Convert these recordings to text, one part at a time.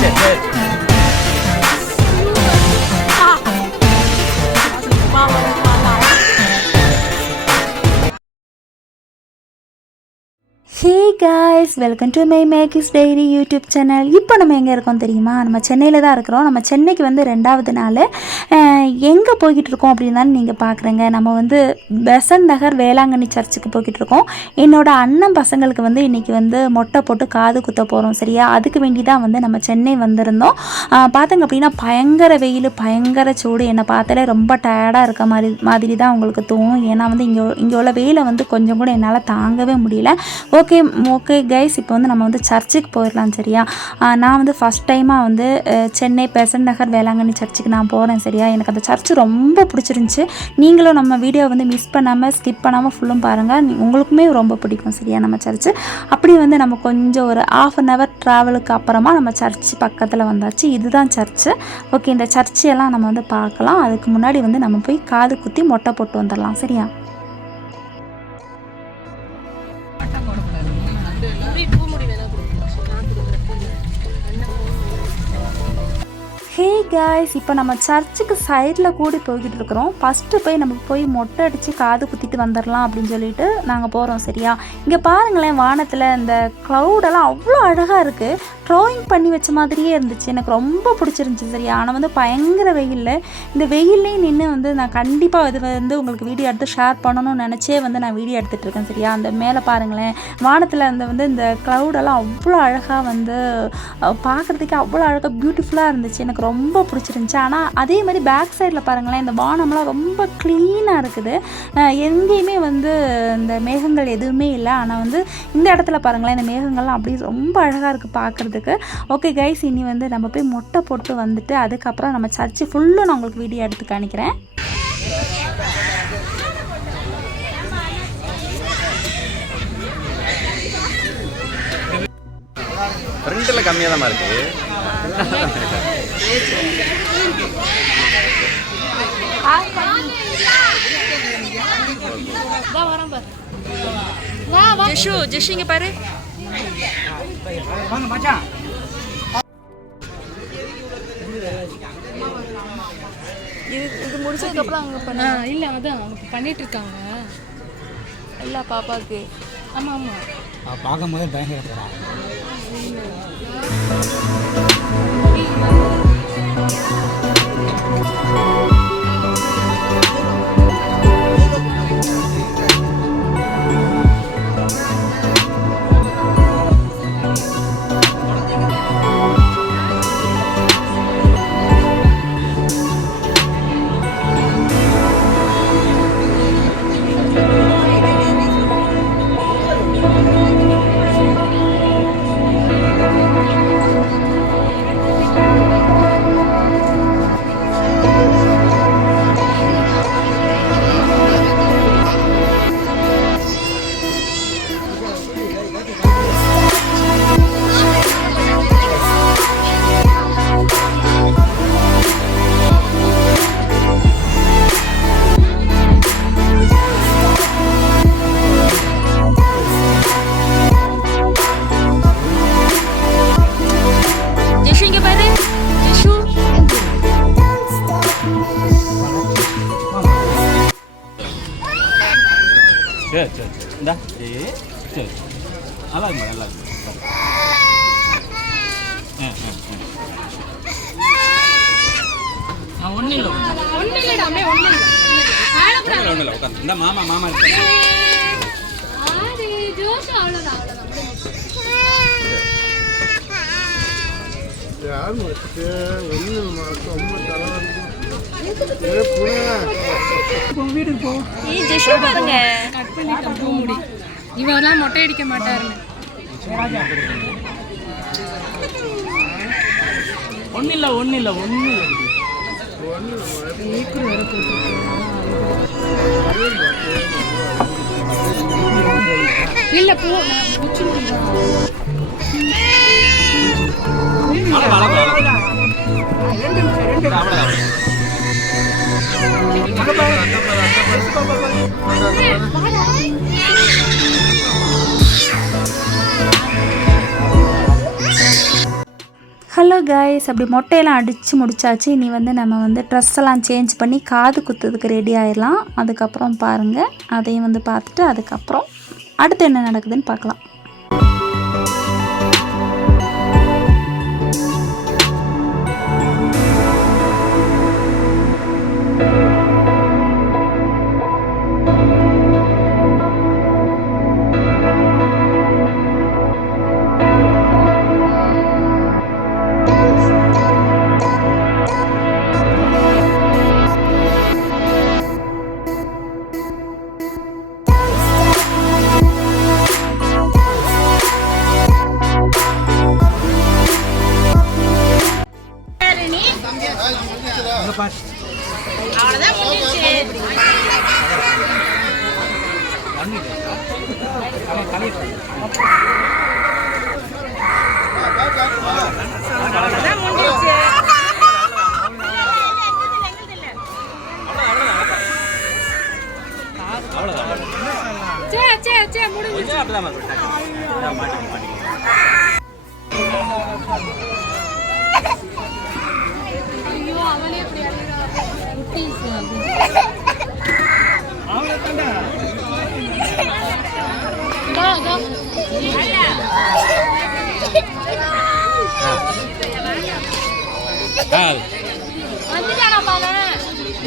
சரி சரி. Hey guys, welcome to my Maggie's diary YouTube channel. இப்போ நம்ம எங்கே இருக்கோம் தெரியுமா? நம்ம சென்னையில் தான் இருக்கிறோம். நம்ம சென்னைக்கு வந்து 2வது நாள். எங்கே போய்கிட்டு இருக்கோம் அப்படின்னு தான் நீங்கள் பார்க்குறீங்க. நம்ம வந்து பெசன்ட் நகர் வேளாங்கண்ணி சர்ச்சுக்கு போய்கிட்டு இருக்கோம். என்னோட அண்ணன் பசங்களுக்கு வந்து இன்றைக்கி வந்து மொட்டை போட்டு காது குத்த போகிறோம், சரியா? அதுக்கு வேண்டி தான் வந்து நம்ம சென்னை வந்திருந்தோம். பார்த்துங்க அப்படின்னா பயங்கர வெயில், பயங்கர சூடு. என்னை பார்த்தாலே ரொம்ப டயர்டாக இருக்க மாதிரி தான் உங்களுக்கு தோணும். ஏன்னா வந்து இங்கே உள்ள வெயிலை வந்து கொஞ்சம் கூட என்னால் தாங்கவே முடியல. ஓகே கைஸ், இப்போ வந்து நம்ம வந்து சர்ச்சுக்கு போயிடலாம், சரியா? நான் வந்து ஃபஸ்ட் டைமாக வந்து சென்னை பெசன்ட் நகர் வேளாங்கண்ணி சர்ச்சுக்கு நான் போகிறேன், சரியா? எனக்கு அந்த சர்ச்சு ரொம்ப பிடிச்சிருந்துச்சி. நீங்களும் நம்ம வீடியோ வந்து மிஸ் பண்ணாமல் ஸ்கிப் பண்ணாமல் ஃபுல்லும் பாருங்கள், உங்களுக்குமே ரொம்ப பிடிக்கும், சரியா? நம்ம சர்ச்சு அப்படி வந்து நம்ம கொஞ்சம் ஒரு 1/2 hour ட்ராவலுக்கு அப்புறமா நம்ம சர்ச்சு பக்கத்தில் வந்தாச்சு. இதுதான் சர்ச்சு. ஓகே, இந்த சர்ச்சையெல்லாம் நம்ம வந்து பார்க்கலாம். அதுக்கு முன்னாடி வந்து நம்ம போய் காது குத்தி மொட்டை போட்டு வந்துடலாம், சரியா? ஹே காய்ஸ், இப்போ நம்ம சர்ச்சுக்கு சைடில் கூடி போய்கிட்டு இருக்கிறோம். ஃபஸ்ட்டு நம்ம போய் மொட்டை அடித்து காது குத்திட்டு வந்துடலாம் அப்படின்னு சொல்லிட்டு நாங்கள் போகிறோம், சரியா? இங்கே பாருங்களேன், வானத்தில் இந்த க்ளவுடெல்லாம் அவ்வளோ அழகாக இருக்குது. ட்ராயிங் பண்ணி வச்ச மாதிரியே இருந்துச்சு. எனக்கு ரொம்ப பிடிச்சிருந்துச்சி, சரியா? ஆனால் வந்து பயங்கர வெயிலில், இந்த வெயில்லையும் நின்று வந்து நான் கண்டிப்பாக இது வந்து உங்களுக்கு வீடியோ எடுத்து ஷேர் பண்ணணும்னு நினச்சே வந்து நான் வீடியோ எடுத்துகிட்டு இருக்கேன், சரியா? அந்த மேலே பாருங்களேன், வானத்தில் இந்த க்ளவுடெல்லாம் அவ்வளோ அழகாக வந்து பார்க்குறதுக்கு அவ்வளோ அழகாக பியூட்டிஃபுல்லாக இருந்துச்சு. எனக்கு ரொம்ப பிடிச்சிருந்துச்சி. ஆனால் அதே மாதிரி பேக் சைடில் பாருங்களேன், இந்த வானம்லாம் ரொம்ப க்ளீனாக இருக்குது. எங்கேயுமே வந்து இந்த மேகங்கள் எதுவுமே இல்லை. ஆனால் வந்து இந்த இடத்துல பாருங்களேன், இந்த மேகங்கள்லாம் அப்படியே ரொம்ப அழகாக இருக்குது பார்க்குறதுக்கு. ஓகே கைஸ், இனி வந்து நம்ம போய் மொட்டை போட்டு வந்துட்டு அதுக்கப்புறம் நம்ம சர்ச்சு ஃபுல்லும் நான் உங்களுக்கு வீடியோ எடுத்து காணிக்கிறேன். ஃப்ரண்ட்டில் கம்மியாக தான் இருக்குது. ஜெஷு இங்க பாரு. இது முடிச்சதுக்கப்புறம் அங்கே பண்ண இல்லை, அதான் பண்ணிட்டு இருக்காங்க இல்லை பாப்பாவுக்கு. ஆமாம் ஆமாம், பார்க்கும் போதே பயங்கர சரி சரி சரி, இந்தா சரி, நல்லா இருக்கு நல்லா இருக்கு. ஒன்றும் இல்லை உட்காந்து இந்த மாமா இருக்காங்க. வீட்டுக்கு போ. பாருங்க, கட் பண்ணிட்டோம் பூ முடி. இவரெல்லாம் மொட்டை அடிக்க மாட்டாருன்னு. ஒன்றும் இல்லை இல்லை போ. ஹலோ கைஸ், அப்படி மொட்டையெல்லாம் அடித்து முடிச்சாச்சு. இனி வந்து நம்ம வந்து ட்ரெஸ் எல்லாம் சேஞ்ச் பண்ணி காது குத்துறதுக்கு ரெடி ஆயிடலாம். அதுக்கப்புறம் பாருங்கள், அதையும் வந்து பார்த்துட்டு அதுக்கப்புறம் அடுத்து என்ன நடக்குதுன்னு பார்க்கலாம்.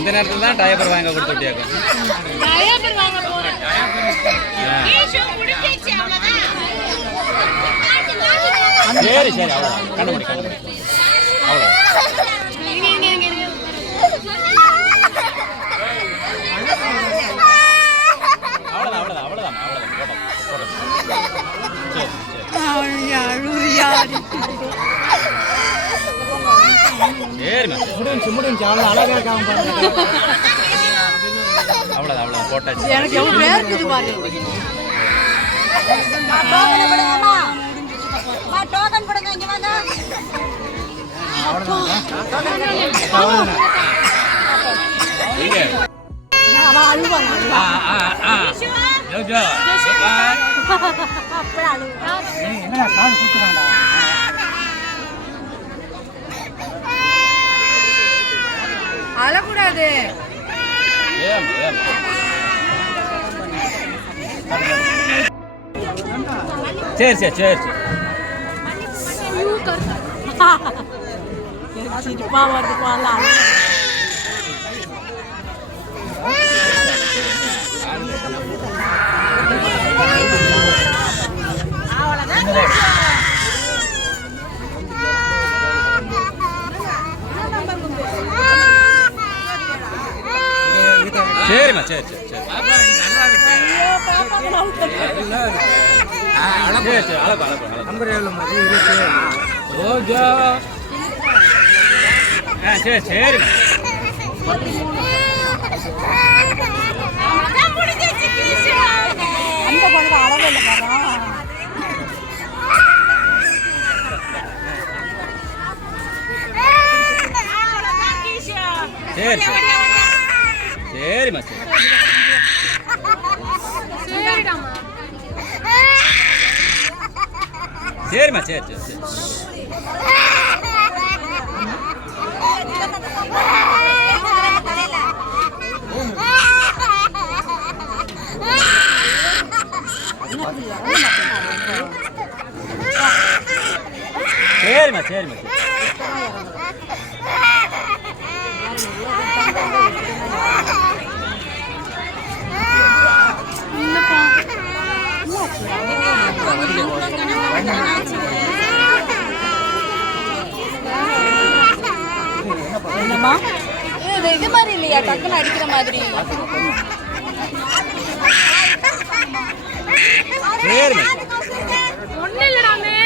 இந்த நேரத்தில் தான் டயப்பர் வாங்க கொடுத்து விட்டியாக்கும். சரி சரி, அவ்வளோ கண்டுபிடி அவ்வளோ. அவ்வளோதான் அவ்வளோதான் போட்டோம் சரி சரிம்மா, முடிஞ்சு அவ்வளோ அழகாக இருக்காங்க பாருங்க. அவ்வளோதான் போட்டாச்சு. எனக்கு எவ்வளோ பேர் இருக்குது பாரு. அழக்கூடாது. சரி சரி சரி சரி. சிரிப்பா வருது போல. சரிம்மா சரி சரி சரி. ஓகே சரி சரிம்மா. அந்த குழந்தை அளவு இல்லை பாரு. சரி சரிம்மா சரி. சரிம்மா சரி சரி சரி. சரிம்மா சரிம்மா சரி. என்னம்மா இது மாதிரி இல்லையா, டக்குன்னு அடிக்கிற மாதிரி. சரிம்மா ஒன்றும் இல்லடாமே.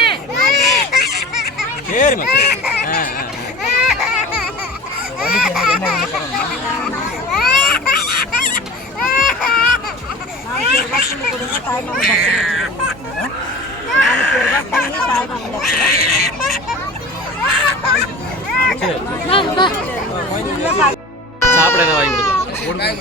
சரிம்மா சரி. சாப்பிட என்ன வாங்கி கொடுக்கலாம்.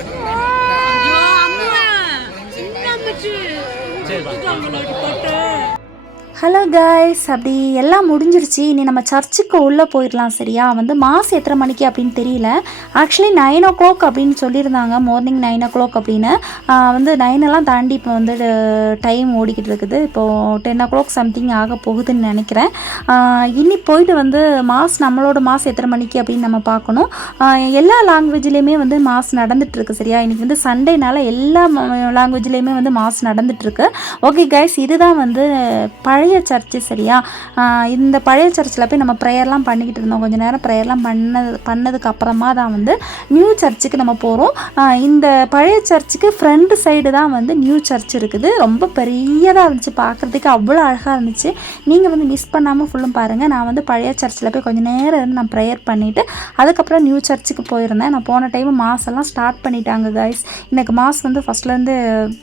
ஹலோ கைஸ், அப்படி எல்லாம் முடிஞ்சிருச்சு. இனி நம்ம சர்ச்சுக்கு உள்ளே போயிடலாம். சரியா, வந்து மாஸ் எத்தனை மணிக்கு அப்படின்னு தெரியல. ஆக்சுவலி 9 o'clock அப்படின்னு சொல்லியிருந்தாங்க, மார்னிங் 9 o'clock அப்படின்னு. வந்து 9 தாண்டி இப்போ வந்து டைம் ஓடிக்கிட்டு இருக்குது. இப்போது 10 o'clock சம்திங் ஆக போகுதுன்னு நினைக்கிறேன். இனி போயிட்டு வந்து மாஸ், நம்மளோட மாஸ் எத்தனை மணிக்கு அப்படின்னு நம்ம பார்க்கணும். எல்லா லாங்குவேஜ்லேயுமே வந்து மாஸ் நடந்துகிட்ருக்கு. சரியா, இன்றைக்கி வந்து சண்டேனால எல்லா லாங்குவேஜ்லேயுமே வந்து மாஸ் நடந்துகிட்ருக்கு. ஓகே கைஸ், இதுதான் வந்து பழைய சர்ச்சு. சரியா, இந்த பழைய சர்ச்சில் போய் நம்ம ப்ரேயர்லாம் பண்ணிக்கிட்டு இருந்தோம். கொஞ்சம் நேரம் ப்ரேயர்லாம் பண்ணதுக்கு அப்புறமா தான் வந்து நியூ சர்ச்சுக்கு நம்ம போகிறோம். இந்த பழைய சர்ச்சுக்கு ஃப்ரண்ட் சைடு தான் வந்து நியூ சர்ச் இருக்குது. ரொம்ப பெரியதாக இருந்துச்சு, பார்க்குறதுக்கு அவ்வளோ அழகாக இருந்துச்சு. நீங்கள் வந்து மிஸ் பண்ணாமல் ஃபுல்லும் பாருங்கள். நான் வந்து பழைய சர்ச்சில் போய் கொஞ்சம் நேரம் இருந்து நான் ப்ரேயர் பண்ணிவிட்டு அதுக்கப்புறம் நியூ சர்ச்சுக்கு போயிருந்தேன். நான் போன டைம் மாஸ் எல்லாம் ஸ்டார்ட் பண்ணிட்டாங்க கைஸ். எனக்கு மாஸ் வந்து ஃபஸ்ட்லேருந்து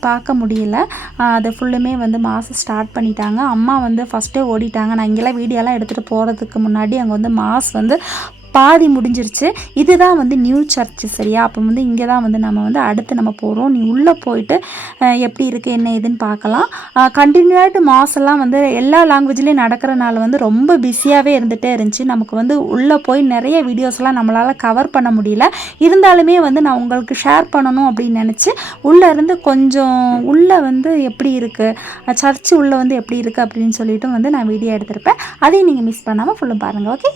பார்க்க முடியல. அது ஃபுல்லுமே வந்து மாஸ் ஸ்டார்ட் பண்ணிட்டாங்க. அம்மா வந்து ஃபஸ்ட்டே ஓடிட்டாங்க. நான் இங்கெல்லாம் வீடியோலாம் எடுத்துகிட்டு போகிறதுக்கு முன்னாடி அங்கே வந்து மாஸ் வந்து பாதி முடிஞ்சிருச்சு. இதுதான் வந்து நியூ சர்ச்சு. சரியா, அப்போ வந்து இங்கே தான் வந்து நம்ம வந்து அடுத்து நம்ம போகிறோம். நீ உள்ளே போயிட்டு எப்படி இருக்குது என்ன ஏதுன்னு பார்க்கலாம். கண்டினியூவாகிட்டு மாஸ் எல்லாம் வந்து எல்லா லாங்குவேஜ்லேயும் நடக்கிறனால வந்து ரொம்ப பிஸியாகவே இருந்துகிட்டே இருந்துச்சு. நமக்கு வந்து உள்ளே போய் நிறைய வீடியோஸ்லாம் நம்மளால் கவர் பண்ண முடியல. இருந்தாலுமே வந்து நான் உங்களுக்கு ஷேர் பண்ணணும் அப்படின்னு நினச்சி உள்ளேருந்து கொஞ்சம் உள்ளே வந்து எப்படி இருக்குது சர்ச்சு உள்ளே வந்து எப்படி இருக்குது அப்படின்னு சொல்லிட்டு வந்து நான் வீடியோ எடுத்திருப்பேன். அதையும் நீங்கள் மிஸ் பண்ணாமல் ஃபுல்லும் பாருங்கள். ஓகே.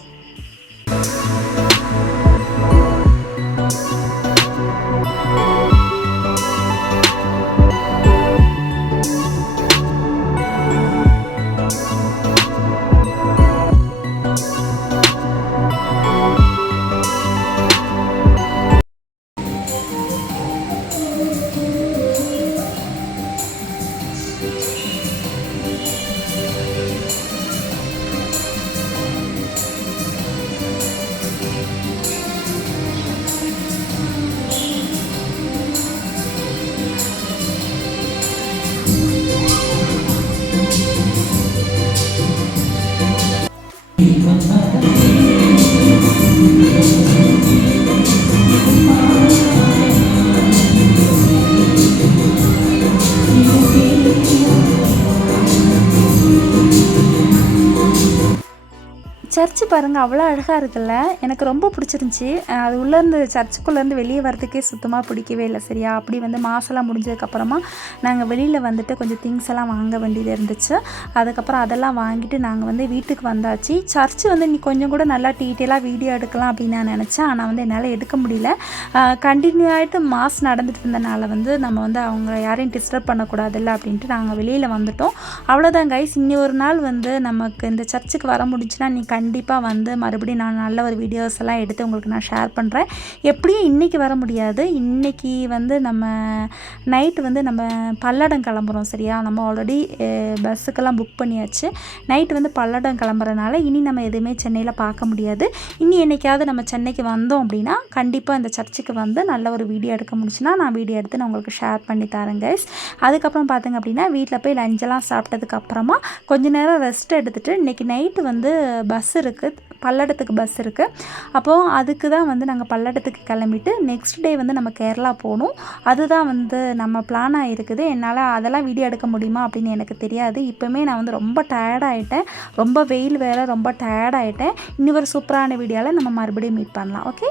சர்ச்சு பாருங்கள், அவ்வளோ அழகாக இருக்குல்ல. எனக்கு ரொம்ப பிடிச்சிருந்துச்சி. அது உள்ளேருந்து சர்ச்சுக்குள்ளேருந்து வெளியே வரதுக்கே சுத்தமாக பிடிக்கவே இல்லை. சரியா, அப்படி வந்து மாசெல்லாம் முடிஞ்சதுக்கப்புறமா நாங்கள் வெளியில் வந்துட்டு கொஞ்சம் திங்ஸ் எல்லாம் வாங்க வேண்டியது இருந்துச்சு. அதுக்கப்புறம் அதெல்லாம் வாங்கிட்டு நாங்கள் வந்து வீட்டுக்கு வந்தாச்சு. சர்ச்சு வந்து நீ கொஞ்சம் கூட நல்லா டீட்டெயிலாக வீடியோ எடுக்கலாம் அப்படின்னு நான் நினச்சேன். ஆனால் வந்து என்னால் எடுக்க முடியல. கண்டினியூ ஆகிட்டு மாஸ் நடந்துட்டு இருந்தனால வந்து நம்ம வந்து அவங்க யாரையும் டிஸ்டர்ப் பண்ணக்கூடாதுல்ல அப்படின்ட்டு நாங்கள் வெளியில் வந்துட்டோம். அவ்வளோதான் கைஸ். இன்னி ஒரு நாள் வந்து நமக்கு இந்த சர்ச்சுக்கு வர முடிஞ்சுன்னா நீ கண்டிப்பாக வந்து மறுபடியும் நான் நல்ல ஒரு வீடியோஸ் எல்லாம் எடுத்து உங்களுக்கு நான் ஷேர் பண்ணுறேன். எப்படியும் இன்றைக்கி வர முடியாது. இன்றைக்கி வந்து நம்ம நைட்டு வந்து நம்ம பல்லடம் கிளம்புறோம். சரியா, நம்ம ஆல்ரெடி பஸ்ஸுக்கெல்லாம் புக் பண்ணியாச்சு. நைட்டு வந்து பல்லடம் கிளம்புறதுனால இனி நம்ம எதுவுமே சென்னையில் பார்க்க முடியாது. இனி என்றைக்காவது நம்ம சென்னைக்கு வந்தோம் அப்படின்னா கண்டிப்பாக இந்த சர்ச்சுக்கு வந்து நல்ல ஒரு வீடியோ எடுக்க முடிச்சுன்னா நான் வீடியோ எடுத்து நான் உங்களுக்கு ஷேர் பண்ணி தரேன் கைஸ். அதுக்கப்புறம் பார்த்திங்க அப்படின்னா வீட்டில் போய் லஞ்செல்லாம் சாப்பிட்டதுக்கப்புறமா கொஞ்சம் நேரம் ரெஸ்ட் எடுத்துகிட்டு இன்றைக்கி நைட்டு வந்து பஸ் இருக்குது, பல்லடத்துக்கு பஸ் இருக்குது. அப்போது அதுக்கு தான் வந்து நாங்கள் பல்லடத்துக்கு கிளம்பிட்டு நெக்ஸ்ட் டே வந்து நம்ம கேரளா போகணும். அதுதான் வந்து நம்ம பிளானாக இருக்குது. என்னால் அதெல்லாம் வீடியோ எடுக்க முடியுமா அப்படின்னு எனக்கு தெரியாது. இப்போவுமே நான் வந்து ரொம்ப டயர்டாகிட்டேன். ரொம்ப வெயில் வேறு, ரொம்ப டயர்டாகிட்டேன். இன்னொரு சூப்பரான வீடியோவில் நம்ம மறுபடியும் மீட் பண்ணலாம். ஓகே.